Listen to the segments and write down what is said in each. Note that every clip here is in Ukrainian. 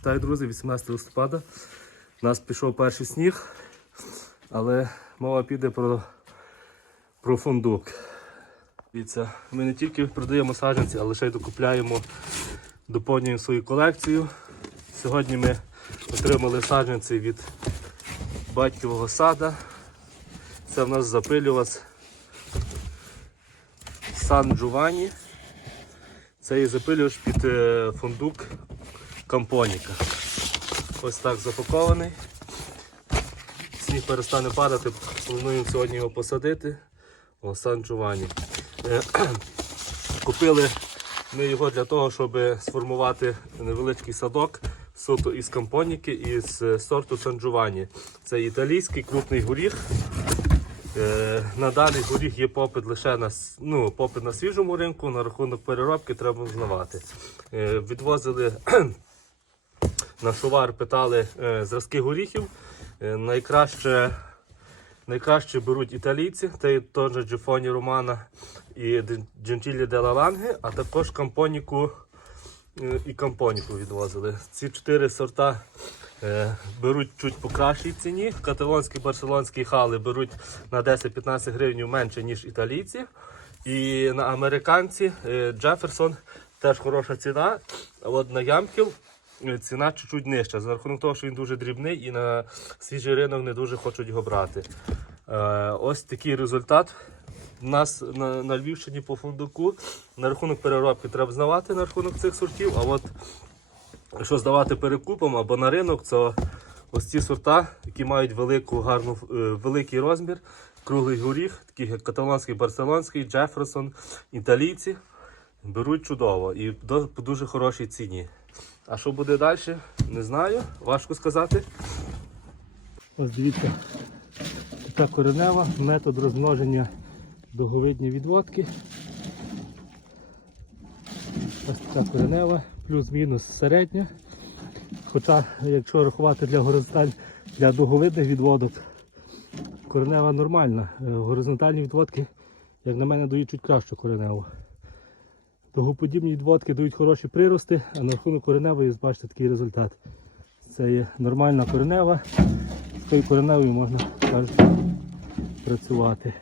Вітаю, друзі, 18 листопада. У нас пішов перший сніг, але мова піде про, про фундук. Дивіться, ми не тільки продаємо саджанці, але ще й докупляємо, доповнюємо свою колекцію. Сьогодні ми отримали саджанці від батькового сада. Це в нас запилювач Сан Джованні. Це є запилювач під е, фундук Кампоніка. Ось так запакований. Сніг перестане падати, плануємо сьогодні його посадити. О, Сан Джованні. Е, Купили ми його для того, щоб сформувати невеличкий садок суто із кампоніки із сорту Сан Джованні. Це італійський крупний горіх. Е, На даний горіх є попит лише на, ну, попит на свіжому ринку, на рахунок переробки треба знавати. Е, Відвозили на шувар, питали е, зразки горіхів. Е, Найкраще, найкраще беруть італійці, це теж Джефоні Романа і Джентілі де Ланге, а також кампоніку е, і кампоніку відвозили. Ці чотири сорта беруть чуть по кращій ціні. Каталонські барселонські хали беруть на 10-15 гривень менше, ніж італійці. І на американці Джеферсон теж хороша ціна. А от на Ямків ціна чуть-чуть нижча. За рахунок того, що він дуже дрібний і на свіжий ринок не дуже хочуть його брати. Е, ось такий результат. У нас на, на Львівщині по фундуку на рахунок переробки треба знавати на рахунок цих сортів. А от якщо здавати перекупом або на ринок, то ось ці сорта, які мають велику, гарну, е, великий розмір, круглий горіх, такий як каталонський, барселонський, Джеферсон, італійці, беруть чудово і по дуже хорошій ціні. А що буде далі, не знаю, важко сказати. Ось дивіться, така коренева, метод розмноження договидні відводки. Ось така коренева, плюс-мінус середня. Хоча, якщо рахувати для горизонталь, для дуговидних відводок, коренева нормальна. Е, Горизонтальні відводки, як на мене, дають чуть кращу кореневу. Дугоподібні відводки дають хороші прирости, а на рахунок кореневої бачите такий результат. Це є нормальна коренева. З тою кореневою можна кажуть, працювати.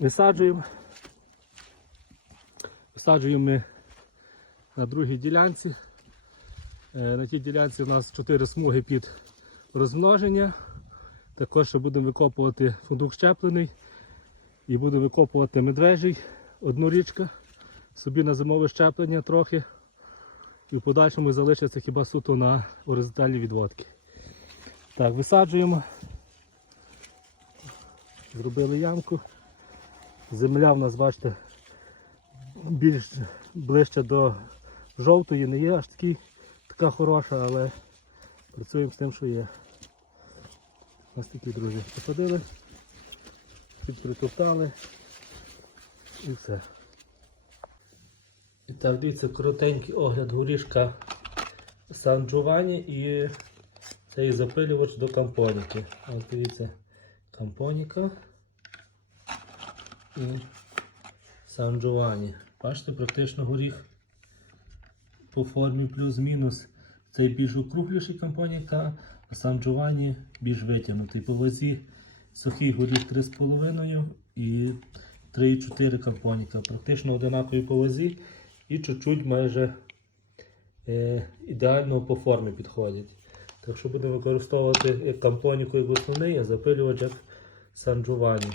Висаджуємо. Висаджуємо ми на другій ділянці. Е, На тій ділянці у нас 4 смуги під розмноження. Також ще будемо викопувати фундук щеплений і будемо викопувати медвежий, одну річка, собі на зимове щеплення трохи. І в подальшому залишиться хіба суто на горизонтальні відводки. Так, висаджуємо. Зробили ямку. Земля в нас, бачите, більш ближче до жовтої, не є аж такий, така хороша, але працюємо з тим, що є. Ось такі, друзі, посадили, підпритоптали і все. І так, дивіться, коротенький огляд горішка Сан Джованні і цей запилювач до кампоніки. Ось дивіться, кампоніка і Сан Джованні. Бачите, практично горіх по формі плюс-мінус. Цей більш округліший кампоніка, а Сан Джованні більш витягнутий. По вазі сухий горіх 3,5 і 3,4 кампоніка. Практично одинакові по вазі і чуть-чуть майже е, ідеально по формі підходять. Так що будемо використовувати як тампоніку, як основний, а запилювач як Сан Джованні.